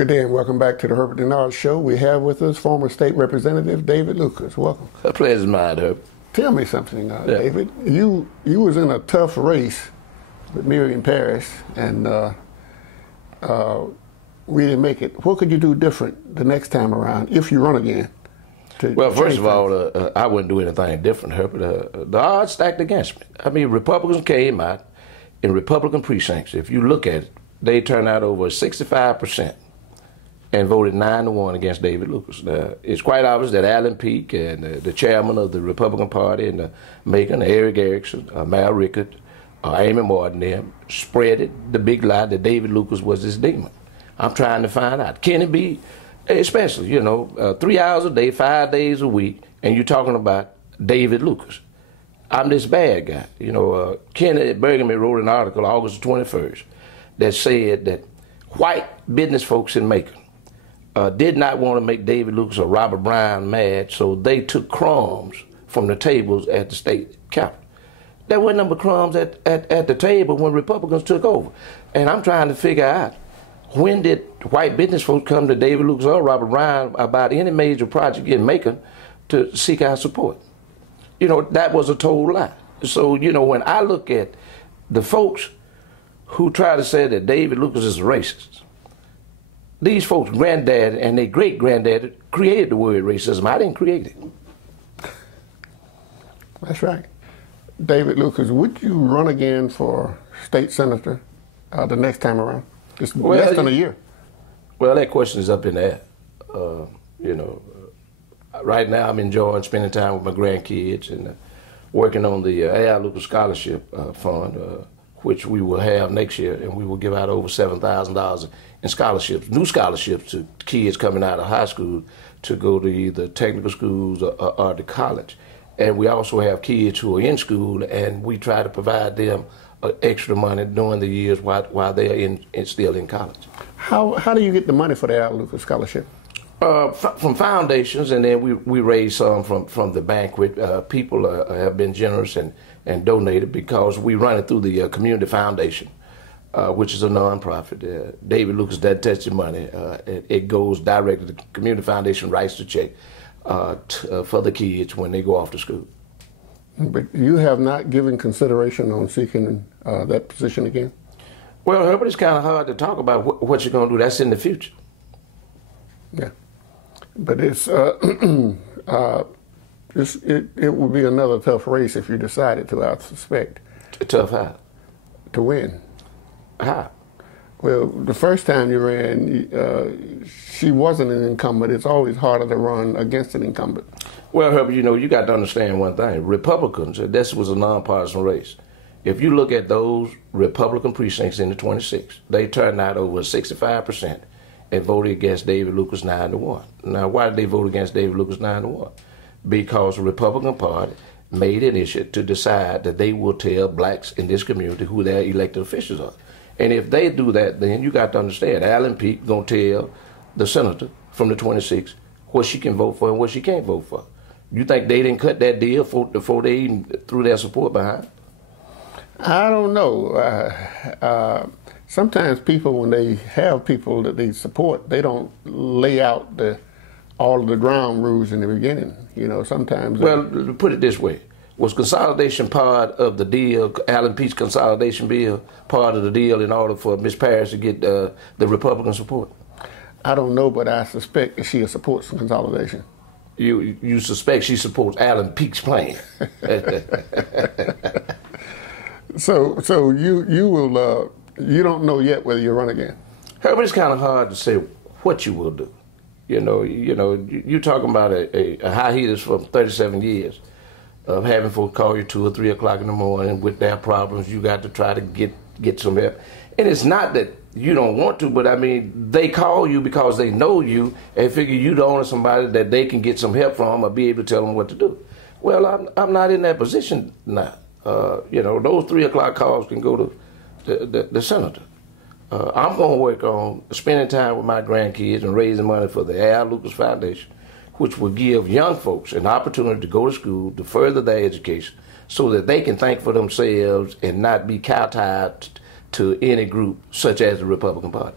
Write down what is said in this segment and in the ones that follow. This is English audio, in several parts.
Good day and welcome back to the Herbert Dennard Show. We have with us former state representative David Lucas. Welcome. A pleasure's mine, Herb. Tell me something, David. You was in a tough race with Miriam Parrish, and we didn't make it. What could you do different the next time around if you run again? Well, first of all, I wouldn't do anything different, Herbert. The odds stacked against me. I mean, Republicans came out in Republican precincts. If you look at it, they turned out over 65% and voted 9-1 against David Lucas. It's quite obvious that Alan Peake and the chairman of the Republican Party in Macon, Eric Erickson, Mal Rickard, Amy Martin, them spread it, the big lie that David Lucas was this demon. I'm trying to find out. Can it be, especially, 3 hours a day, 5 days a week, and you're talking about David Lucas? I'm this bad guy. Kenneth Bergamy wrote an article August 21st that said that white business folks in Macon did not want to make David Lucas or Robert Brown mad, so they took crumbs from the tables at the state capitol. There were a number of crumbs at the table when Republicans took over. And I'm trying to figure out, when did white business folks come to David Lucas or Robert Brown about any major project in Macon to seek our support? That was a total lie. So, when I look at the folks who try to say that David Lucas is a racist, these folks' granddad and their great-granddad created the word racism. I didn't create it. That's right. David Lucas, would you run again for state senator the next time around? It's less than a year. Well, that question is up in the air. Right now I'm enjoying spending time with my grandkids and working on the A.I. Lucas Scholarship Fund, which we will have next year, and we will give out over $7,000 in scholarships, new scholarships to kids coming out of high school to go to either technical schools or to college. And we also have kids who are in school, and we try to provide them extra money during the years while they're still in college. How do you get the money for the A.I. Lucas Scholarship? From foundations, and then we raise some from the banquet. People have been generous and donated because we run it through the Community Foundation, which is a nonprofit. David Lucas doesn't touch the money. It goes directly to the Community Foundation, writes the check for the kids when they go off to school. But you have not given consideration on seeking that position again? Well, Herbert, it's kind of hard to talk about what you're going to do. That's in the future. Yeah. But it would be another tough race if you decided to, I suspect. Tough how? To win. How? Well, the first time you ran, she wasn't an incumbent. It's always harder to run against an incumbent. Well, Herbert, you got to understand one thing. Republicans, this was a nonpartisan race. If you look at those Republican precincts in the 26, they turned out over 65% and voted against David Lucas 9-1. Now, why did they vote against David Lucas 9-1? Because the Republican Party made an issue to decide that they will tell blacks in this community who their elected officials are. And if they do that, then you got to understand, Alan Peake going to tell the senator from the 26 what she can vote for and what she can't vote for. You think they didn't cut that deal before they even threw their support behind? I don't know. Sometimes people, when they have people that they support, they don't lay out all of the ground rules in the beginning. Sometimes. Well, put it this way. Was consolidation part of the deal, Alan Peake's consolidation bill, part of the deal in order for Ms. Parrish to get the Republican support? I don't know, but I suspect that she supports consolidation. You suspect she supports Alan Peake's plan? So you will. You don't know yet whether you run again. Herbert, it's kind of hard to say what you will do. You're talking about a high hitters for 37 years of having folks call you 2 or 3 o'clock in the morning with their problems. You got to try to get some help. And it's not that you don't want to, but I mean, they call you because they know you and figure you're the only somebody that they can get some help from or be able to tell them what to do. Well, I'm not in that position now. Those 3 o'clock calls can go to the senator. I'm going to work on spending time with my grandkids and raising money for the A.I. Lucas Foundation, which will give young folks an opportunity to go to school, to further their education, so that they can think for themselves and not be cow-tied to any group such as the Republican Party.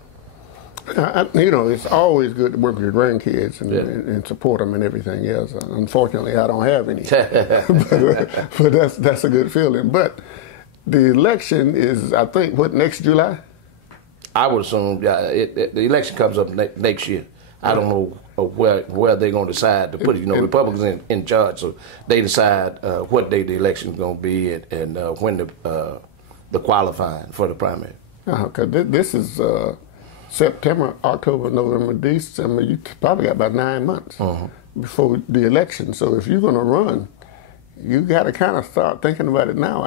You know, it's always good to work with your grandkids and support them and everything else. Unfortunately, I don't have any, but that's a good feeling. But the election is, I think, what, next July? I would assume the election comes up next year. I don't know where they're going to decide to put it. You know, Republicans in charge, so they decide what day the election is going to be and when the qualifying for the primary. Because this is September, October, November, December. You probably got about 9 months before the election. So if you're going to run, you got to kind of start thinking about it now.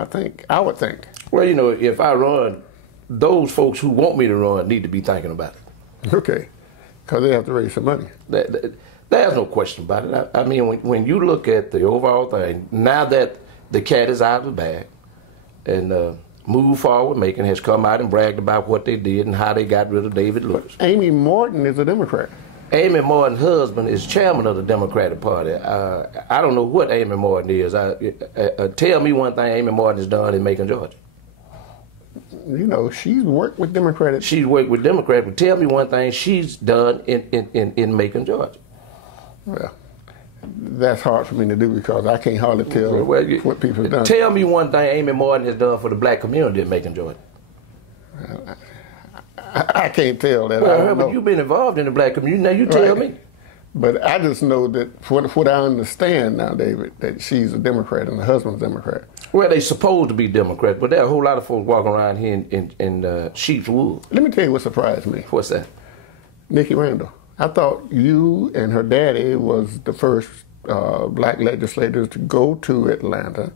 I would think. Well, you know, if I run, those folks who want me to run need to be thinking about it. Okay, because they have to raise some money. There's no question about it. I mean, when you look at the overall thing, now that the cat is out of the bag, and Move Forward Macon has come out and bragged about what they did and how they got rid of David Lewis. Amy Morton is a Democrat. Amy Morton's husband is chairman of the Democratic Party. I don't know what Amy Morton is. Tell me one thing Amy Morton has done in Macon, Georgia. You know, she's worked with Democrats. She's worked with Democrats, but tell me one thing she's done in Macon, Georgia. Well, that's hard for me to do because I can't hardly tell what people have done. Tell me one thing Amy Morton has done for the black community in Macon, Georgia. I can't tell that. Well, Herbert, you've been involved in the black community. Now you tell me. But I just know that what I understand now, David, that she's a Democrat and her husband's a Democrat. Well, they supposed to be Democrat, but there are a whole lot of folks walking around here in Sheep's Wood. Let me tell you what surprised me. What's that? Nikki Randall. I thought you and her daddy was the first black legislators to go to Atlanta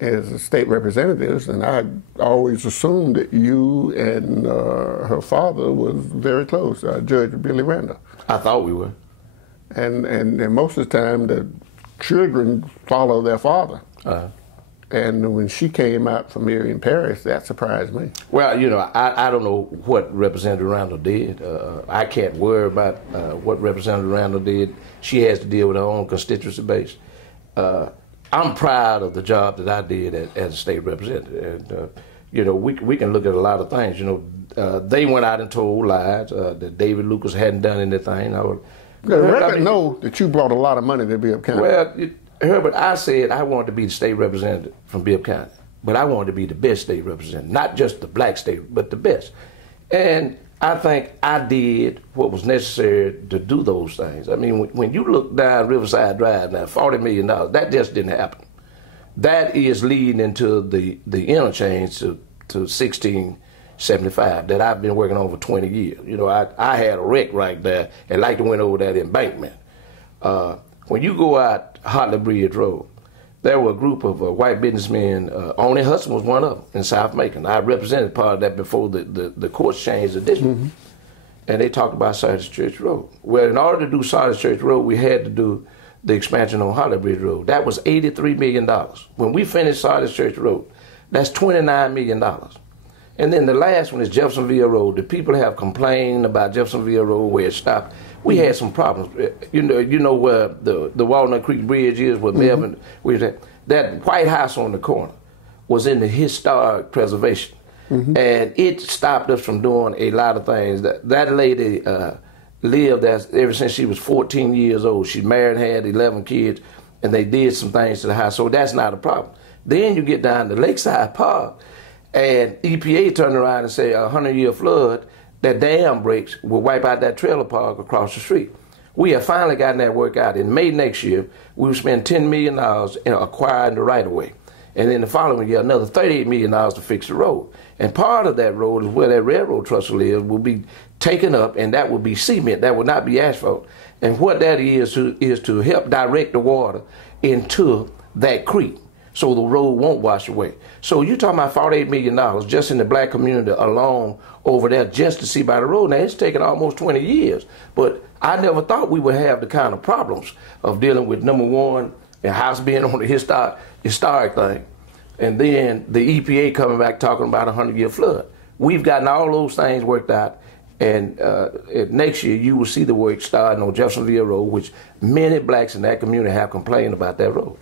as state representatives, and I always assumed that you and her father was very close, Judge Billy Randall. I thought we were. And most of the time, the children follow their father. And when she came out from Marion Parish, that surprised me. Well, you know, I don't know what Representative Randall did. I can't worry about what Representative Randall did. She has to deal with her own constituency base. I'm proud of the job that I did as a state representative. And, you know, we can look at a lot of things. You know, they went out and told lies that David Lucas hadn't done anything. The record know that you brought a lot of money to Bibb County. Well, Herbert, I said I wanted to be the state representative from Bibb County, but I wanted to be the best state representative, not just the black state, but the best. And I think I did what was necessary to do those things. I mean, when you look down Riverside Drive now, $40 million, that just didn't happen. That is leading into the interchange to 1675 that I've been working on for 20 years. You know, I had a wreck right there and like to went over that embankment. When you go out Hartley Bridge Road, there were a group of white businessmen. Only Hudson was one of them in South Macon. I represented part of that before the courts changed the district. And they talked about Sardis Church Road. Well, in order to do Sardis Church Road, we had to do the expansion on Hartley Bridge Road. That was $83 million. When we finished Sardis Church Road, that's $29 million. And then the last one is Jeffersonville Road. The people have complained about Jeffersonville Road where it stopped. We had some problems. You know where the Walnut Creek Bridge is, where Melvin, that White House on the corner was in the historic preservation. And it stopped us from doing a lot of things. That lady lived there ever since she was 14 years old. She married, had 11 kids, and they did some things to the house. So that's not a problem. Then you get down to Lakeside Park, and EPA turned around and say a 100-year flood, that dam breaks will wipe out that trailer park across the street. We have finally gotten that work out. In May next year, we will spend $10 million in acquiring the right-of-way. And then the following year, another $38 million to fix the road. And part of that road is where that railroad trestle is, will be taken up, and that will be cement. That will not be asphalt. And what that is to help direct the water into that creek so the road won't wash away. So you're talking about $48 million just in the black community alone over there just to see by the road. Now, it's taken almost 20 years, but I never thought we would have the kind of problems of dealing with, number one, a house being on the historic thing, and then the EPA coming back talking about a 100-year flood. We've gotten all those things worked out, and next year you will see the work starting on Jeffersonville Road, which many blacks in that community have complained about that road.